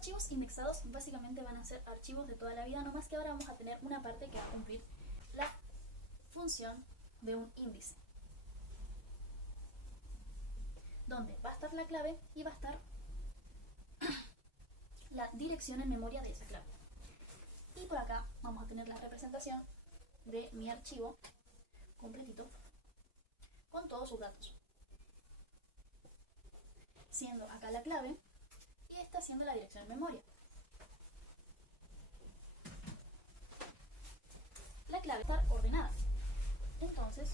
archivos indexados básicamente van a ser archivos de toda la vida, nomás que ahora vamos a tener una parte que va a cumplir la función de un índice, donde va a estar la clave y va a estar la dirección en memoria de esa clave. Y por acá vamos a tener la representación de mi archivo completito con todos sus datos, siendo acá la clave y esta siendo la dirección en memoria. La clave va a estar ordenada, entonces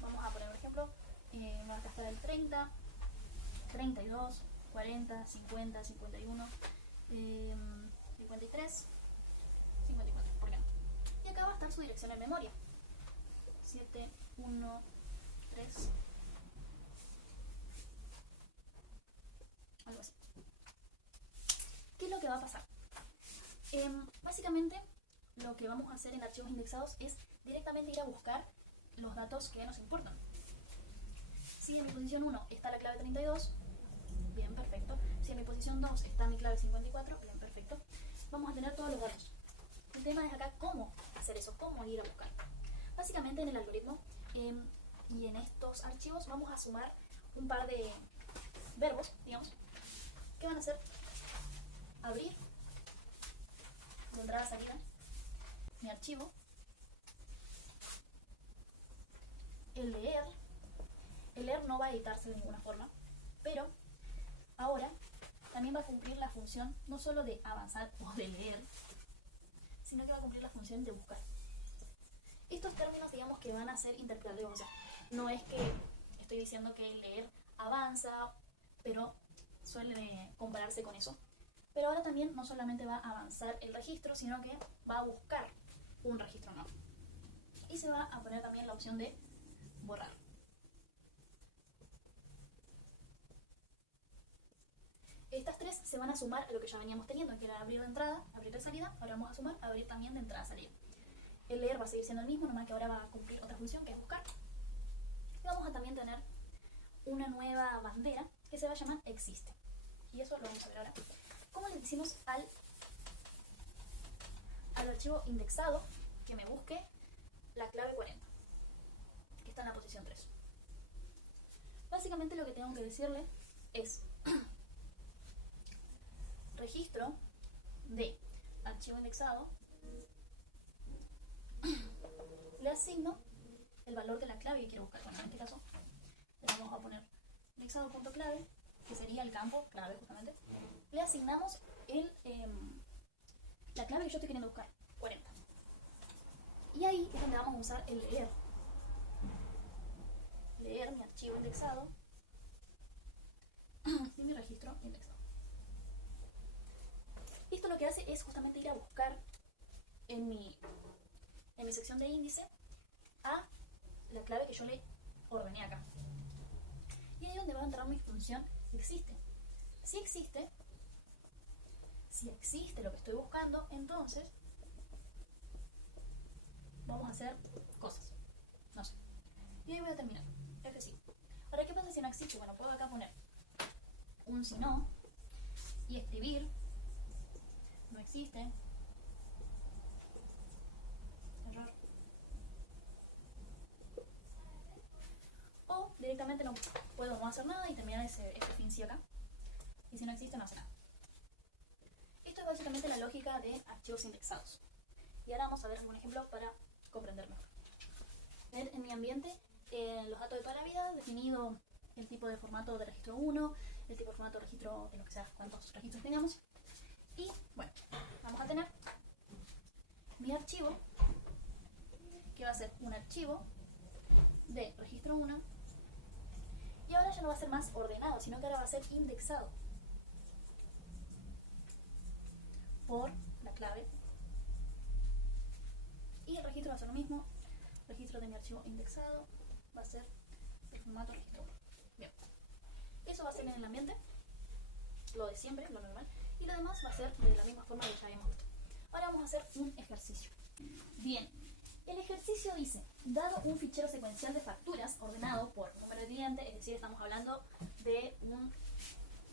vamos a poner un ejemplo. Me va a estar el 30, 32, 40, 50, 51, 53, 54, por ejemplo. Y acá va a estar su dirección en memoria: 7, 1, 3, algo así. ¿Qué es lo que va a pasar? Básicamente lo que vamos a hacer en archivos indexados es directamente ir a buscar los datos que nos importan. Si en mi posición 1 está la clave 32, bien, perfecto. Si en mi posición 2 está mi clave 54, bien, perfecto. Vamos a tener todos los datos. El tema es acá cómo hacer eso, cómo ir a buscar. Básicamente en el algoritmo y en estos archivos vamos a sumar un par de verbos, digamos, que van a ser abrir, de entrada a salida, mi archivo, el leer no va a editarse de ninguna forma, pero ahora también va a cumplir la función no solo de avanzar o de leer, sino que va a cumplir la función de buscar. Estos términos, digamos, que van a ser interpretativos, o sea, no es que estoy diciendo que el leer avanza, pero suele compararse con eso. Pero ahora también no solamente va a avanzar el registro, sino que va a buscar un registro nuevo. Y se va a poner también la opción de borrar. Estas tres se van a sumar a lo que ya veníamos teniendo, que era abrir de entrada, abrir de salida. Ahora vamos a sumar abrir también de entrada a salida. El leer va a seguir siendo el mismo, nomás que ahora va a cumplir otra función, que es buscar. Y vamos a también tener una nueva bandera que se va a llamar existe. Y eso lo vamos a ver ahora. ¿Cómo le decimos al archivo indexado que me busque la clave 40, que está en la posición 3? Básicamente lo que tengo que decirle es registro de archivo indexado, le asigno el valor de la clave que quiero buscar. Bueno, en este caso le vamos a poner indexado.clave, que sería el campo clave justamente. Le asignamos la clave que yo estoy queriendo buscar, 40. Y ahí es donde vamos a usar el leer. Leer mi archivo indexado y mi registro indexado. Esto lo que hace es justamente ir a buscar en mi sección de índice a la clave que yo le ordené acá. Y ahí es donde va a entrar mi función existe. Si existe lo que estoy buscando, entonces vamos a hacer cosas. No sé. Y ahí voy a terminar. Es que sí. Ahora, ¿qué pasa si no existe? Bueno, puedo acá poner un si no y escribir no existe, error, o directamente no puedo no hacer nada y terminar este fin sí acá, y si no existe no hace nada. Esto es básicamente la lógica de archivos indexados. Y ahora vamos a ver un ejemplo para comprender mejor. En mi ambiente, los datos de toda la vida, definido el tipo de formato de registro 1, el tipo de formato de registro de lo que sea, cuántos registros tengamos. Y bueno, vamos a tener mi archivo, que va a ser un archivo de registro 1. Y ahora ya no va a ser más ordenado, sino que ahora va a ser indexado por la clave. Y el registro va a ser lo mismo. Registro de mi archivo indexado va a ser el formato registro 1. Bien. Eso va a ser en el ambiente, lo de siempre, lo normal. Y lo demás va a ser de la misma forma que ya habíamos visto. Ahora vamos a hacer un ejercicio. Bien, el ejercicio dice, dado un fichero secuencial de facturas ordenado por número de cliente, es decir, estamos hablando de un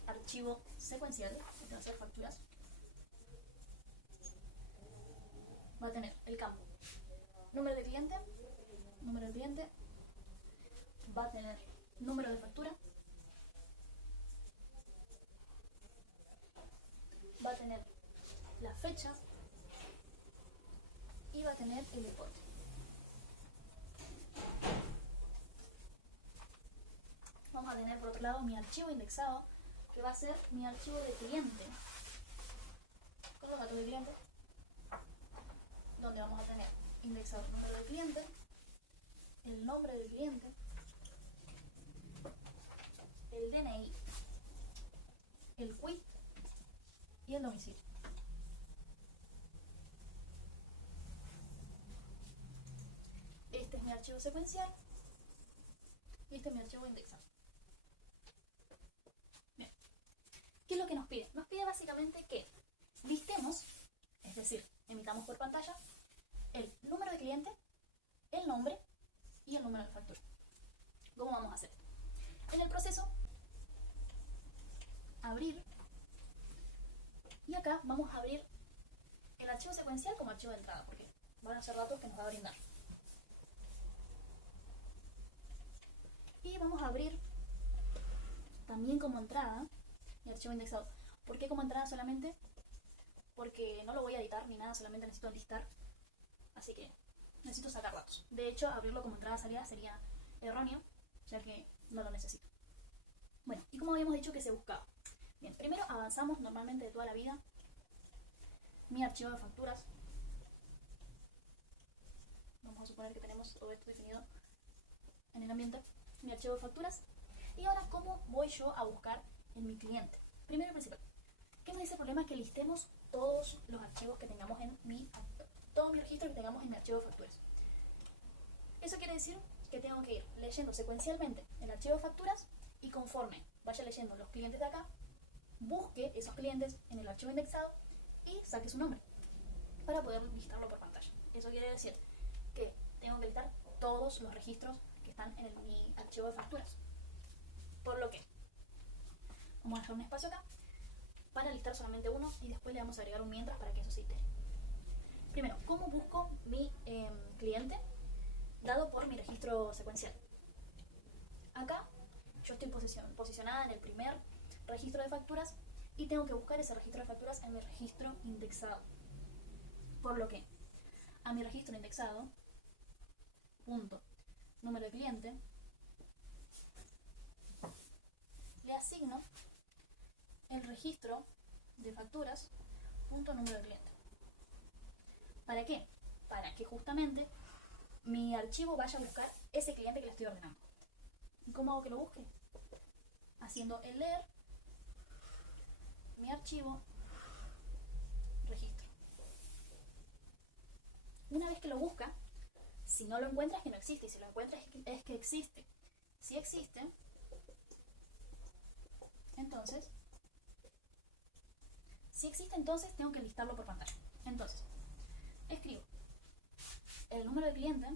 archivo secuencial, que va a ser facturas, va a tener el campo número de cliente, va a tener número de factura, va a tener la fecha y va a tener el deporte. Vamos a tener por otro lado mi archivo indexado, que va a ser mi archivo de cliente, con los datos de cliente, donde vamos a tener indexado el número de cliente, el nombre del cliente, el DNI, el quit y el domicilio. Este es mi archivo secuencial y este es mi archivo indexado. Bien. ¿Qué es lo que nos pide? Nos pide básicamente que listemos, es decir, emitamos por pantalla, el número de cliente, el nombre y el número de factura. ¿Cómo vamos a hacer esto? En el proceso, abrir, y acá vamos a abrir el archivo secuencial como archivo de entrada, porque van a ser datos que nos va a brindar. Y vamos a abrir también como entrada el archivo indexado. ¿Por qué como entrada solamente? Porque no lo voy a editar ni nada, solamente necesito listar. Así que necesito sacar datos. De hecho, abrirlo como entrada-salida sería erróneo, ya que no lo necesito. Bueno, ¿y cómo habíamos dicho que se buscaba? Bien, primero avanzamos normalmente de toda la vida mi archivo de facturas. Vamos a suponer que tenemos todo esto definido en el ambiente. Mi archivo de facturas. Y ahora, ¿cómo voy yo a buscar en mi cliente? Primero y principal, ¿qué nos dice el problema? Que listemos todos los archivos que tengamos en todo mi registro que tengamos en mi archivo de facturas. Eso quiere decir que tengo que ir leyendo secuencialmente el archivo de facturas y conforme vaya leyendo los clientes de acá, busque esos clientes en el archivo indexado y saque su nombre para poder listarlo por pantalla. Eso quiere decir que tengo que listar todos los registros que están en mi archivo de facturas. Por lo que vamos a dejar un espacio acá para listar solamente uno y después le vamos a agregar un mientras para que eso se itere. Primero, ¿cómo busco mi cliente dado por mi registro secuencial? Acá yo estoy posicionada en el primer registro de facturas y tengo que buscar ese registro de facturas en mi registro indexado. Por lo que a mi registro indexado, punto, número de cliente, le asigno el registro de facturas, punto, número de cliente. ¿Para qué? Para que justamente mi archivo vaya a buscar ese cliente que le estoy ordenando. ¿Y cómo hago que lo busque? Haciendo el leer mi archivo registro. Una vez que lo busca, si no lo encuentra es que no existe, y si lo encuentra es que existe. Si existe, entonces tengo que listarlo por pantalla. Entonces, escribo el número de cliente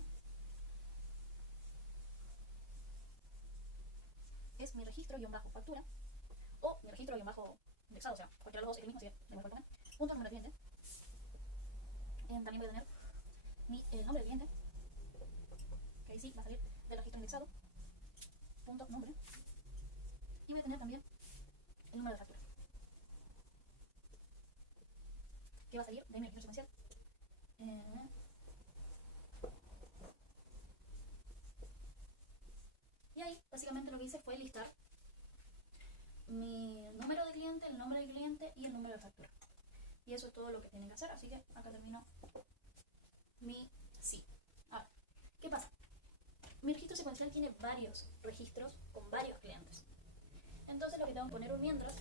es mi registro-factura o mi registro-indexado, o sea, cualquiera de los dos es el mismo, así que le voy a poner punto número de cliente. También voy a tener el nombre del cliente, que ahí sí va a salir del registro indexado, punto nombre, y voy a tener también el número de factura, que va a salir de mi registro secuencial. Y ahí básicamente lo que hice fue listar mi número de cliente, el nombre del cliente y el número de factura. Y eso es todo lo que tienen que hacer, así que acá termino mi sí. Ahora, ¿qué pasa? Mi registro secuencial tiene varios registros con varios clientes. Entonces lo que tengo que poner un mientras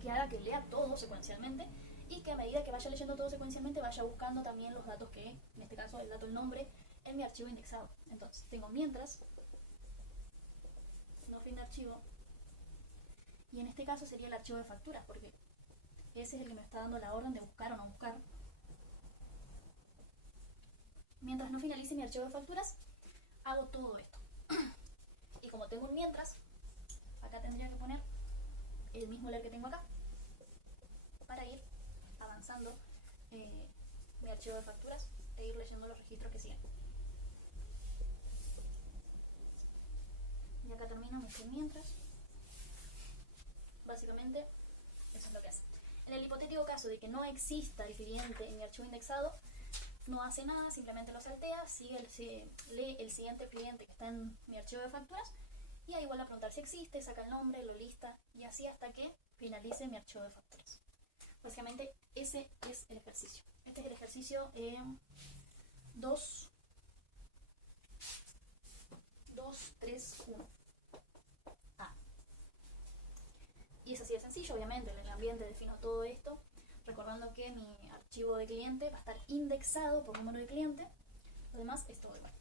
que haga que lea todo secuencialmente y que a medida que vaya leyendo todo secuencialmente vaya buscando también los datos que, en este caso el dato, el nombre, en mi archivo indexado. Entonces tengo mientras, no fin de archivo, y en este caso sería el archivo de facturas, porque ese es el que me está dando la orden de buscar o no buscar. Mientras no finalice mi archivo de facturas, hago todo esto. Y como tengo un mientras, acá tendría que poner el mismo leer que tengo acá, para ir avanzando mi archivo de facturas e ir leyendo los registros que siguen. Y acá termino mi script mientras. Básicamente, eso es lo que hace. En el hipotético caso de que no exista el cliente en mi archivo indexado, no hace nada, simplemente lo saltea, lee el siguiente cliente que está en mi archivo de facturas y ahí vuelve a preguntar si existe, saca el nombre, lo lista y así hasta que finalice mi archivo de facturas. Básicamente ese es el ejercicio. Este es el ejercicio 2, 3, 1. Y es así de sencillo, obviamente, en el ambiente defino todo esto, recordando que mi archivo de cliente va a estar indexado por número de cliente, lo demás es todo igual.